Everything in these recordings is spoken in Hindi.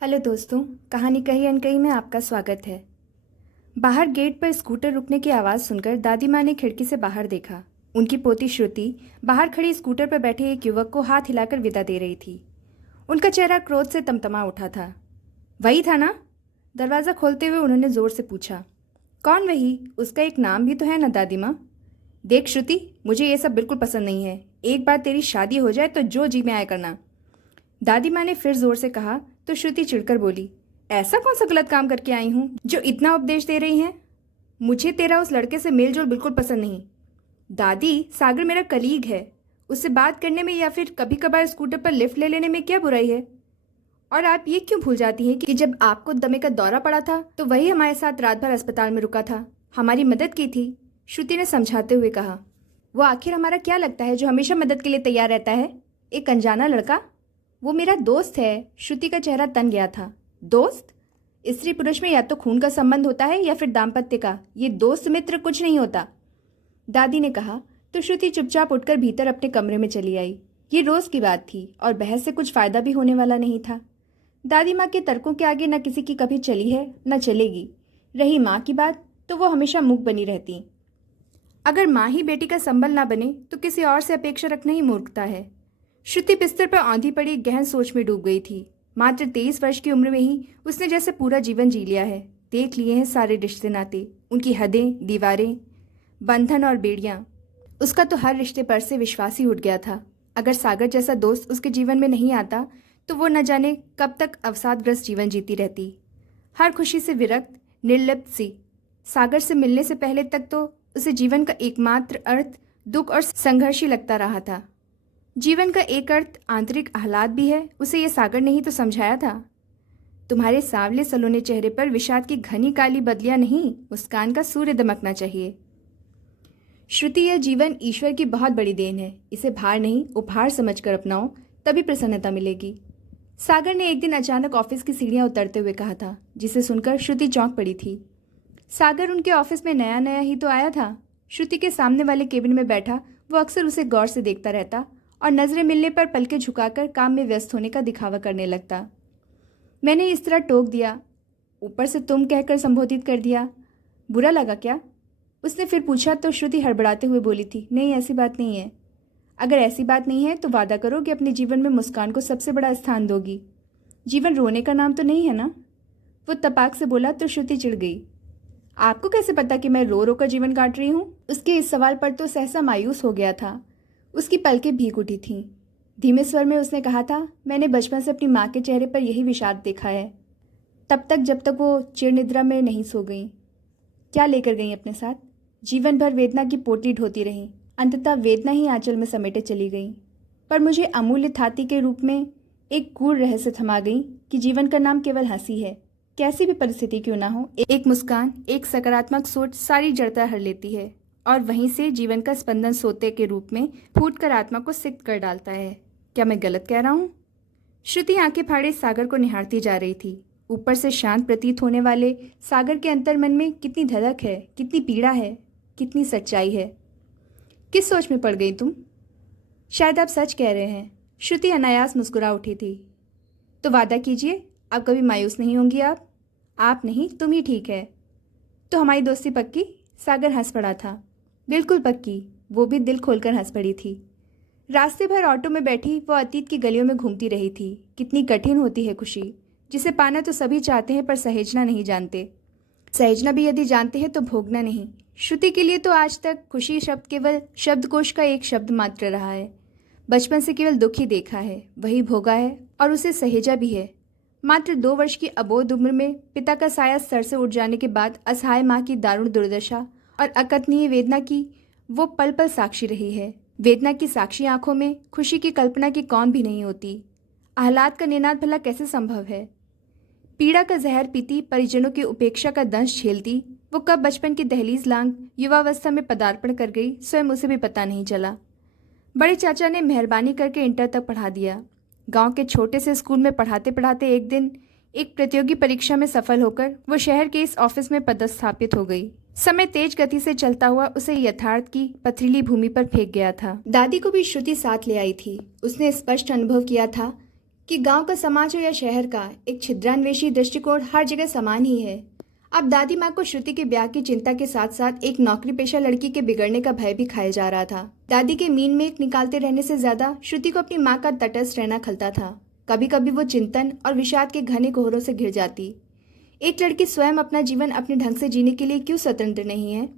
हेलो दोस्तों, कहानी कही अनकही में आपका स्वागत है। बाहर गेट पर स्कूटर रुकने की आवाज़ सुनकर दादी माँ ने खिड़की से बाहर देखा। उनकी पोती श्रुति बाहर खड़ी स्कूटर पर बैठे एक युवक को हाथ हिलाकर विदा दे रही थी। उनका चेहरा क्रोध से तमतमा उठा था। वही था ना? दरवाज़ा खोलते हुए उन्होंने ज़ोर से पूछा। कौन वही? उसका एक नाम भी तो है ना दादी माँ। देख श्रुति, मुझे ये सब बिल्कुल पसंद नहीं है। एक बार तेरी शादी हो जाए तो जो जी में आया करना। दादी माँ ने फिर जोर से कहा तो श्रुति चिढ़कर बोली, ऐसा कौन सा गलत काम करके आई हूँ जो इतना उपदेश दे रही हैं? मुझे तेरा उस लड़के से मेल जोल बिल्कुल पसंद नहीं। दादी, सागर मेरा कलीग है। उससे बात करने में या फिर कभी कभार स्कूटर पर लिफ्ट ले लेने में क्या बुराई है? और आप ये क्यों भूल जाती हैं कि जब आपको दमे का दौरा पड़ा था तो वही हमारे साथ रात भर अस्पताल में रुका था, हमारी मदद की थी। श्रुति ने समझाते हुए कहा। वो आखिर हमारा क्या लगता है जो हमेशा मदद के लिए तैयार रहता है? एक अनजाना लड़का? वो मेरा दोस्त है। श्रुति का चेहरा तन गया था। दोस्त? स्त्री पुरुष में या तो खून का संबंध होता है या फिर दाम्पत्य का। ये दोस्त मित्र कुछ नहीं होता, दादी ने कहा तो श्रुति चुपचाप उठकर भीतर अपने कमरे में चली आई। ये रोज की बात थी और बहस से कुछ फायदा भी होने वाला नहीं था। दादी माँ के तर्कों के आगे न किसी की कभी चली है न चलेगी। रही माँ की बात तो वो हमेशा मूक बनी रहती। अगर माँ ही बेटी का संबल ना बने तो किसी और से अपेक्षा रखना ही मूर्खता है। श्रुति बिस्तर पर औंधी पड़ी गहन सोच में डूब गई थी। मात्र 23 वर्ष की उम्र में ही उसने जैसे पूरा जीवन जी लिया है। देख लिए हैं सारे रिश्ते नाते, उनकी हदें, दीवारें, बंधन और बेड़ियां। उसका तो हर रिश्ते पर से विश्वास ही उठ गया था। अगर सागर जैसा दोस्त उसके जीवन में नहीं आता तो वो न जाने कब तक अवसादग्रस्त जीवन जीती रहती, हर खुशी से विरक्त, निर्लिप्त सी। सागर से मिलने से पहले तक तो उसे जीवन का एकमात्र अर्थ दुख और संघर्ष ही लगता रहा था। जीवन का एक अर्थ आंतरिक आह्लाद भी है, उसे ये सागर ने ही तो समझाया था। तुम्हारे सांवले सलोने चेहरे पर विषाद की घनी काली बदलियां नहीं, मुस्कान का सूर्य दमकना चाहिए। श्रुति, यह जीवन ईश्वर की बहुत बड़ी देन है। इसे भार नहीं उपहार समझकर अपनाओ, तभी प्रसन्नता मिलेगी। सागर ने एक दिन अचानक ऑफिस की सीढ़ियां उतरते हुए कहा था, जिसे सुनकर श्रुति चौंक पड़ी थी। सागर उनके ऑफिस में नया नया ही तो आया था। श्रुति के सामने वाले केबिन में बैठा वो अक्सर उसे गौर से देखता रहता और नजरें मिलने पर पलकें झुकाकर काम में व्यस्त होने का दिखावा करने लगता। मैंने इस तरह टोक दिया, ऊपर से तुम कहकर संबोधित कर दिया, बुरा लगा क्या? उसने फिर पूछा तो श्रुति हड़बड़ाते हुए बोली थी, नहीं ऐसी बात नहीं है। अगर ऐसी बात नहीं है तो वादा करो कि अपने जीवन में मुस्कान को सबसे बड़ा स्थान दोगी। जीवन रोने का नाम तो नहीं है ना? वो तपाक से बोला तो श्रुति चिढ़ गई। आपको कैसे पता कि मैं रो रो कर जीवन काट रही हूँ? उसके इस सवाल पर तो सहसा मायूस हो गया था। उसकी पलकें भीग उठी थीं। धीमे स्वर में उसने कहा था, मैंने बचपन से अपनी माँ के चेहरे पर यही विषाद देखा है, तब तक जब तक वो चिर निद्रा में नहीं सो गई। क्या लेकर गई अपने साथ? जीवन भर वेदना की पोटली ढोती रही, अंततः वेदना ही आंचल में समेटे चली गई। पर मुझे अमूल्य थाती के रूप में एक गूढ़ रहस्य थमा गई कि जीवन का नाम केवल हंसी है। कैसी भी परिस्थिति क्यों ना हो, एक मुस्कान, एक सकारात्मक सोच सारी जड़ता हर लेती है और वहीं से जीवन का स्पंदन सोते के रूप में फूटकर आत्मा को सिक्त कर डालता है। क्या मैं गलत कह रहा हूँ? श्रुति आंखें फाड़े सागर को निहारती जा रही थी। ऊपर से शांत प्रतीत होने वाले सागर के अंतर्मन में कितनी धड़क है, कितनी पीड़ा है, कितनी सच्चाई है। किस सोच में पड़ गई तुम? शायद आप सच कह रहे हैं। श्रुति अनायास मुस्कुरा उठी थी। तो वादा कीजिए, अब कभी मायूस नहीं होंगी आप? आप नहीं, तुम ही ठीक है। तो हमारी दोस्ती पक्की? सागर हंस पड़ा था। बिल्कुल पक्की। वो भी दिल खोलकर हंस पड़ी थी। रास्ते भर ऑटो में बैठी वो अतीत की गलियों में घूमती रही थी। कितनी कठिन होती है खुशी, जिसे पाना तो सभी चाहते हैं पर सहेजना नहीं जानते। सहेजना भी यदि जानते हैं तो भोगना नहीं। श्रुति के लिए तो आज तक खुशी शब्द केवल शब्दकोश का एक शब्द मात्र रहा है। बचपन से केवल दुख ही देखा है, वही भोगा है और उसे सहेजा भी है। मात्र 2 वर्ष की अबोध उम्र में पिता का साया सर से उठ जाने के बाद असहाय माँ की दारुण दुर्दशा और अकथनीय वेदना की वो पल पल साक्षी रही है। वेदना की साक्षी आंखों में खुशी की कल्पना की कौन भी नहीं होती। आह्लाद का निनाद भला कैसे संभव है? पीड़ा का जहर पीती, परिजनों की उपेक्षा का दंश झेलती, वो कब बचपन की दहलीज लांग युवावस्था में पदार्पण कर गई, स्वयं उसे भी पता नहीं चला। बड़े चाचा ने मेहरबानी करके इंटर तक पढ़ा दिया। गांव के छोटे से स्कूल में पढ़ाते पढ़ाते एक दिन एक प्रतियोगी परीक्षा में सफल होकर वो शहर के इस ऑफिस में पदस्थापित हो गई। समय तेज गति से चलता हुआ उसे यथार्थ की पथरीली भूमि पर फेंक गया था। दादी को भी श्रुति साथ ले आई थी। उसने स्पष्ट अनुभव किया था कि गांव का समाज हो या शहर का, एक छिद्रान्वेषी दृष्टिकोण हर जगह समान ही है। अब दादी माँ को श्रुति के ब्याह की चिंता के साथ साथ एक नौकरी पेशा लड़की के बिगड़ने का भय भी खाया जा रहा था। दादी के मीन में निकालते रहने से ज्यादा श्रुति को अपनी माँ का तटस्थ रहना खलता था। कभी कभी वो चिंतन और विषाद के घने कोहरों से घिर जाती। एक लड़की स्वयं अपना जीवन अपने ढंग से जीने के लिए क्यों स्वतंत्र नहीं है?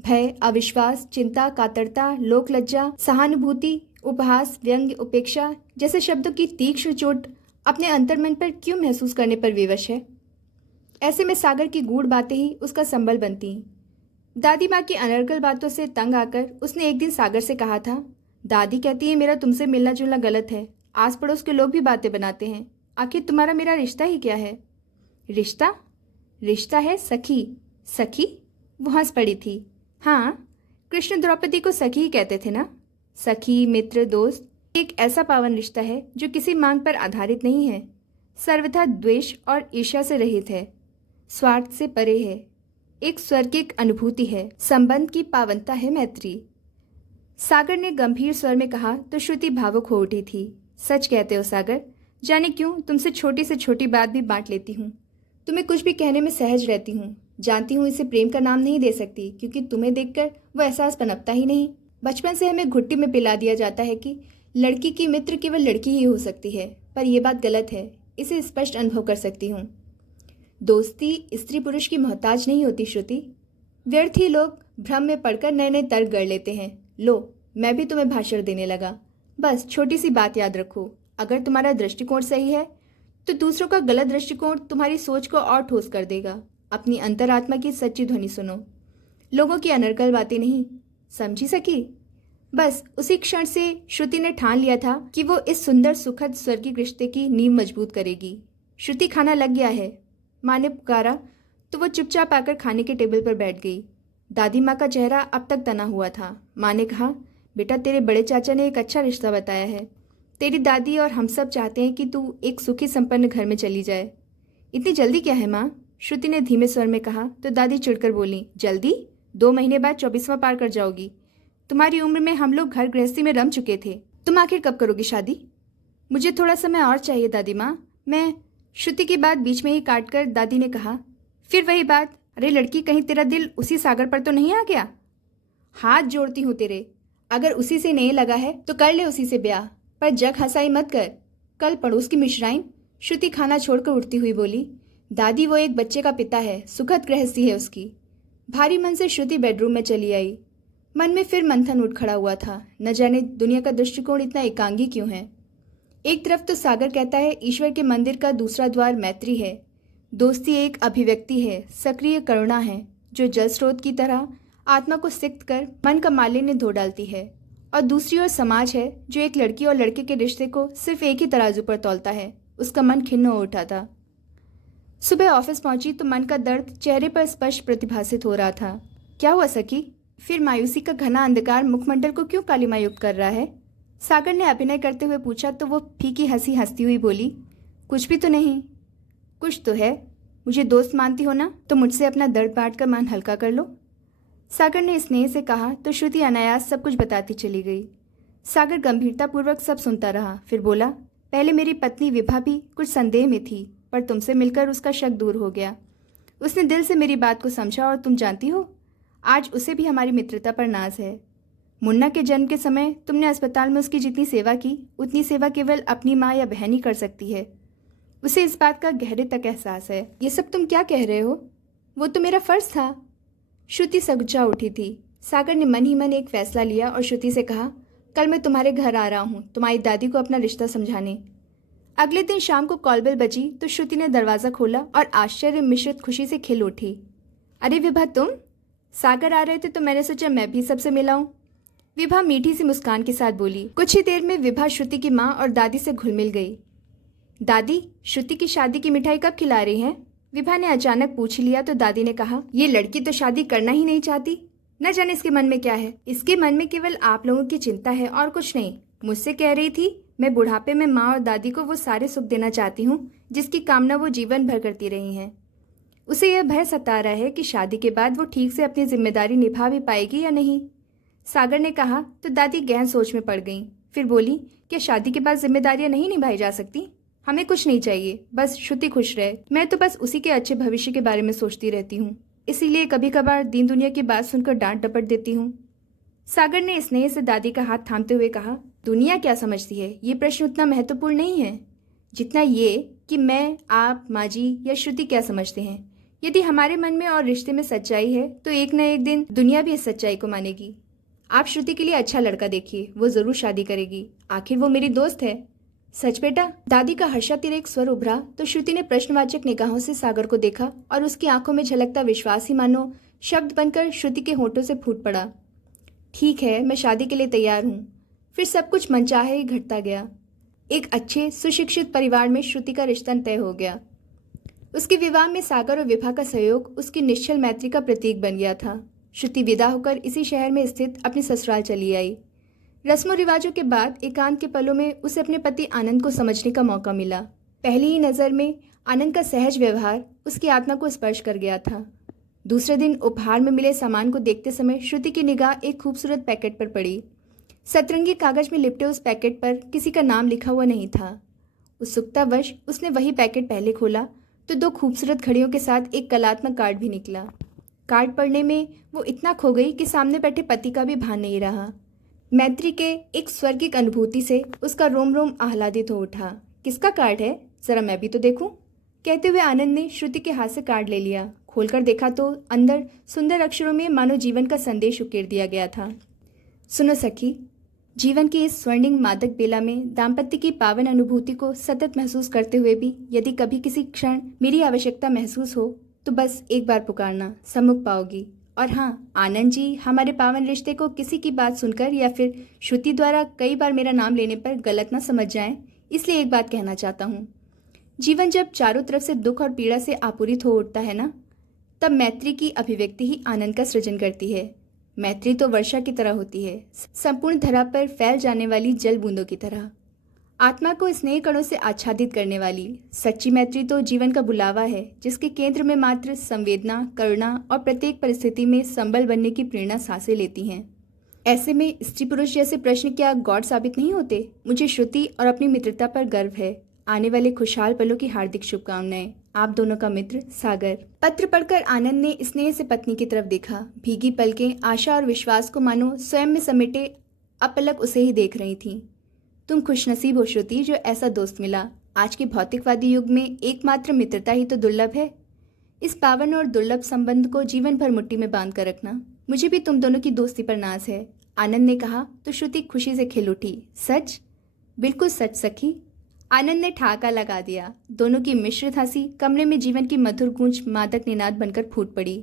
भय, अविश्वास, चिंता, कातरता, लोक लज्जा, सहानुभूति, उपहास, व्यंग्य, उपेक्षा जैसे शब्दों की तीक्ष्ण चोट अपने अंतर्मन पर क्यों महसूस करने पर विवश है? ऐसे में सागर की गूढ़ बातें ही उसका संबल बनती। दादी माँ की अनर्गल बातों से तंग आकर उसने एक दिन सागर से कहा था, दादी कहती है मेरा तुमसे मिलना जुलना गलत है। आस पड़ोस के लोग भी बातें बनाते हैं। आखिर तुम्हारा मेरा रिश्ता ही क्या है? रिश्ता? रिश्ता है सखी। सखी? वो हंस पड़ी थी। हाँ, कृष्ण द्रौपदी को सखी ही कहते थे ना। सखी, मित्र, दोस्त एक ऐसा पावन रिश्ता है जो किसी मांग पर आधारित नहीं है, सर्वथा द्वेष और ईर्ष्या से रहित है, स्वार्थ से परे है, एक स्वर्गिक अनुभूति है। संबंध की पावनता है मैत्री। सागर ने गंभीर स्वर में कहा तो श्रुति भावुक हो उठी थी। सच कहते हो सागर, जाने क्यों तुमसे छोटी से छोटी बात भी बांट लेती हूँ। तुम्हें कुछ भी कहने में सहज रहती हूँ। जानती हूँ इसे प्रेम का नाम नहीं दे सकती, क्योंकि तुम्हें देखकर वो एहसास पनपता ही नहीं। बचपन से हमें घुट्टी में पिला दिया जाता है कि लड़की की मित्र केवल लड़की ही हो सकती है, पर यह बात गलत है। इसे स्पष्ट अनुभव कर सकती हूँ। दोस्ती स्त्री पुरुष की मोहताज नहीं होती श्रुति। व्यर्थ ही लोग भ्रम में पड़कर नए नए तर्क गढ़ लेते हैं। लो, मैं भी तुम्हें भाषण देने लगा। बस छोटी सी बात याद रखो, अगर तुम्हारा दृष्टिकोण सही है तो दूसरों का गलत दृष्टिकोण तुम्हारी सोच को और ठोस कर देगा। अपनी अंतरात्मा की सच्ची ध्वनि सुनो, लोगों की अनर्गल बातें नहीं। समझी सकी? बस उसी क्षण से श्रुति ने ठान लिया था कि वो इस सुंदर सुखद स्वर्गीय रिश्ते की नींव मजबूत करेगी। श्रुति, खाना लग गया है। माँ ने पुकारा तो वो चुपचाप आकर खाने के टेबल पर बैठ गई। दादी माँ का चेहरा अब तक तना हुआ था। माँ ने कहा, बेटा तेरे बड़े चाचा ने एक अच्छा रिश्ता बताया है। तेरी दादी और हम सब चाहते हैं कि तू एक सुखी संपन्न घर में चली जाए। इतनी जल्दी क्या है माँ? श्रुति ने धीमे स्वर में कहा तो दादी चिढ़कर बोली, जल्दी? 2 महीने बाद 24वां पार कर जाओगी। तुम्हारी उम्र में हम लोग घर गृहस्थी में रम चुके थे। तुम आखिर कब करोगी शादी? मुझे थोड़ा समय और चाहिए दादी माँ। मैं श्रुति की बात बीच में ही काटकर दादी ने कहा, फिर वही बात, अरे लड़की, कहीं तेरा दिल उसी सागर पर तो नहीं आ गया? हाथ जोड़ती हूँ तेरे, अगर उसी से नहीं लगा है तो कर ले उसी से ब्याह, पर जग हंसाई मत कर। कल पड़ोस की मिश्राइन। श्रुति खाना छोड़कर उठती हुई बोली, दादी वो एक बच्चे का पिता है, सुखद गृहस्थी है उसकी। भारी मन से श्रुति बेडरूम में चली आई। मन में फिर मंथन उठ खड़ा हुआ था। न जाने दुनिया का दृष्टिकोण इतना एकांगी क्यों है। एक तरफ तो सागर कहता है ईश्वर के मंदिर का दूसरा द्वार मैत्री है, दोस्ती एक अभिव्यक्ति है, सक्रिय करुणा है जो जल स्रोत की तरह आत्मा को सिक्त कर मन का मालिन्य धो डालती है, और दूसरी ओर समाज है जो एक लड़की और लड़के के रिश्ते को सिर्फ एक ही तराजू पर तौलता है। उसका मन खिन्न हो उठा था। सुबह ऑफिस पहुंची तो मन का दर्द चेहरे पर स्पष्ट प्रतिभासित हो रहा था। क्या हुआ सखी? फिर मायूसी का घना अंधकार मुखमंडल को क्यों कालिमायुक्त कर रहा है? सागर ने अभिनय करते हुए पूछा तो वो फीकी हंसी हंसती हुई बोली, कुछ भी तो नहीं। कुछ तो है। मुझे दोस्त मानती हो ना, तो मुझसे अपना दर्द बांट कर मन हल्का कर लो। सागर ने स्नेह से कहा तो श्रुति अनायास सब कुछ बताती चली गई। सागर गंभीरतापूर्वक सब सुनता रहा, फिर बोला, पहले मेरी पत्नी विभा भी कुछ संदेह में थी, पर तुमसे मिलकर उसका शक दूर हो गया। उसने दिल से मेरी बात को समझा, और तुम जानती हो, आज उसे भी हमारी मित्रता पर नाज है। मुन्ना के जन्म के समय तुमने अस्पताल में उसकी जितनी सेवा की, उतनी सेवा केवल अपनी माँ या बहन ही कर सकती है। उसे इस बात का गहरे तक एहसास है। ये सब तुम क्या कह रहे हो? वो तो मेरा फर्ज था। श्रुति सकुचा उठी थी। सागर ने मन ही मन एक फैसला लिया और श्रुति से कहा, कल मैं तुम्हारे घर आ रहा हूँ तुम्हारी दादी को अपना रिश्ता समझाने। अगले दिन शाम को कॉलबेल बजी तो श्रुति ने दरवाज़ा खोला और आश्चर्य मिश्रित खुशी से खिल उठी। अरे विभा, तुम? सागर आ रहे थे तो मैंने सोचा मैं भी सबसे मिलाऊं। विभा मीठी सी मुस्कान के साथ बोली। कुछ ही देर में विभा श्रुति की माँ और दादी से घुल मिल गई। दादी, श्रुति की शादी की मिठाई कब खिला रही हैं? विभा ने अचानक पूछ लिया तो दादी ने कहा, ये लड़की तो शादी करना ही नहीं चाहती। न जाने इसके मन में क्या है। इसके मन में केवल आप लोगों की चिंता है और कुछ नहीं। मुझसे कह रही थी मैं बुढ़ापे में माँ और दादी को वो सारे सुख देना चाहती हूँ जिसकी कामना वो जीवन भर करती रही हैं। उसे यह भय सता रहा है कि शादी के बाद वो ठीक से अपनी जिम्मेदारी निभा भी पाएगी या नहीं। सागर ने कहा तो दादी गहन सोच में पड़ गई। फिर बोली, क्या शादी के बाद जिम्मेदारियां नहीं निभाई जा सकती? हमें कुछ नहीं चाहिए, बस श्रुति खुश रहे। मैं तो बस उसी के अच्छे भविष्य के बारे में सोचती रहती हूँ, इसीलिए कभी कभार दीन दुनिया की बात सुनकर डांट डपट देती हूँ। सागर ने स्नेह से दादी का हाथ थामते हुए कहा, दुनिया क्या समझती है, ये प्रश्न उतना महत्वपूर्ण नहीं है जितना ये कि मैं, आप, माँ जी या श्रुति क्या समझते हैं। यदि हमारे मन में और रिश्ते में सच्चाई है तो एक न एक दिन दुनिया भी इस सच्चाई को मानेगी। आप श्रुति के लिए अच्छा लड़का देखिए, वो जरूर शादी करेगी, आखिर वो मेरी दोस्त है। सच बेटा? दादी का हर्षातिरेक स्वर उभरा तो श्रुति ने प्रश्नवाचक निगाहों से सागर को देखा और उसकी आंखों में झलकता विश्वास ही मानो शब्द बनकर श्रुति के होठों से फूट पड़ा। ठीक है, मैं शादी के लिए तैयार हूँ। फिर सब कुछ मनचाहे ही घटता गया। एक अच्छे सुशिक्षित परिवार में श्रुति का रिश्ता तय हो गया। उसके विवाह में सागर और विभा का सहयोग उसकी निश्चल मैत्री का प्रतीक बन गया था। श्रुति विदा होकर इसी शहर में स्थित अपने ससुराल चली आई। रस्मों रिवाजों के बाद एकांत के पलों में उसे अपने पति आनंद को समझने का मौका मिला। पहली ही नज़र में आनंद का सहज व्यवहार उसकी आत्मा को स्पर्श कर गया था। दूसरे दिन उपहार में मिले सामान को देखते समय श्रुति की निगाह एक खूबसूरत पैकेट पर पड़ी। सतरंगी कागज में लिपटे उस पैकेट पर किसी का नाम लिखा हुआ नहीं था। उत्सुकतावश उसने वही पैकेट पहले खोला तो 2 खूबसूरत घड़ियों के साथ एक कलात्मक कार्ड भी निकला। कार्ड पढ़ने में वो इतना खो गई कि सामने बैठे पति का भी भान नहीं रहा। मैत्री के एक स्वर्गिक अनुभूति से उसका रोम रोम आह्लादित हो उठा। किसका कार्ड है, जरा मैं भी तो देखूं। कहते हुए आनंद ने श्रुति के हाथ से कार्ड ले लिया। खोलकर देखा तो अंदर सुंदर अक्षरों में मानो जीवन का संदेश उकेर दिया गया था। सुनो सखी, जीवन की इस स्वर्णिम मादक बेला में दाम्पत्य की पावन अनुभूति को सतत महसूस करते हुए भी यदि कभी किसी क्षण मेरी आवश्यकता महसूस हो तो बस एक बार पुकारना, सम्मुख पाओगी। और हाँ आनंद जी, हमारे पावन रिश्ते को किसी की बात सुनकर या फिर श्रुति द्वारा कई बार मेरा नाम लेने पर गलत ना समझ जाएं, इसलिए एक बात कहना चाहता हूँ। जीवन जब चारों तरफ से दुख और पीड़ा से आपूरित हो उठता है ना, तब मैत्री की अभिव्यक्ति ही आनंद का सृजन करती है। मैत्री तो वर्षा की तरह होती है, संपूर्ण धरा पर फैल जाने वाली जल बूंदों की तरह, आत्मा को स्नेह कणों से आच्छादित करने वाली। सच्ची मैत्री तो जीवन का बुलावा है, जिसके केंद्र में मात्र संवेदना, करुणा और प्रत्येक परिस्थिति में संबल बनने की प्रेरणा सांसें लेती हैं। ऐसे में स्त्री पुरुष जैसे प्रश्न क्या गौड़ साबित नहीं होते? मुझे श्रुति और अपनी मित्रता पर गर्व है। आने वाले खुशहाल पलों की हार्दिक शुभकामनाएं। आप दोनों का मित्र सागर। पत्र पढ़कर आनंद ने स्नेह से पत्नी की तरफ देखा। भीगी पलकें आशा और विश्वास को मानो स्वयं में समेटे अपलक उसे ही देख रही थीं। तुम खुशनसीब हो श्रुति, जो ऐसा दोस्त मिला। आज के भौतिकवादी युग में एकमात्र मित्रता ही तो दुर्लभ है। इस पावन और दुर्लभ संबंध को जीवन भर मुट्ठी में बांध कर रखना। मुझे भी तुम दोनों की दोस्ती पर नाज है, आनंद ने कहा तो श्रुति खुशी से खिल उठी। सच? बिल्कुल सच सखी, आनंद ने ठाका लगा दिया। दोनों की मिश्रित हंसी कमरे में जीवन की मधुर गूंज मादक निनाद बनकर फूट पड़ी।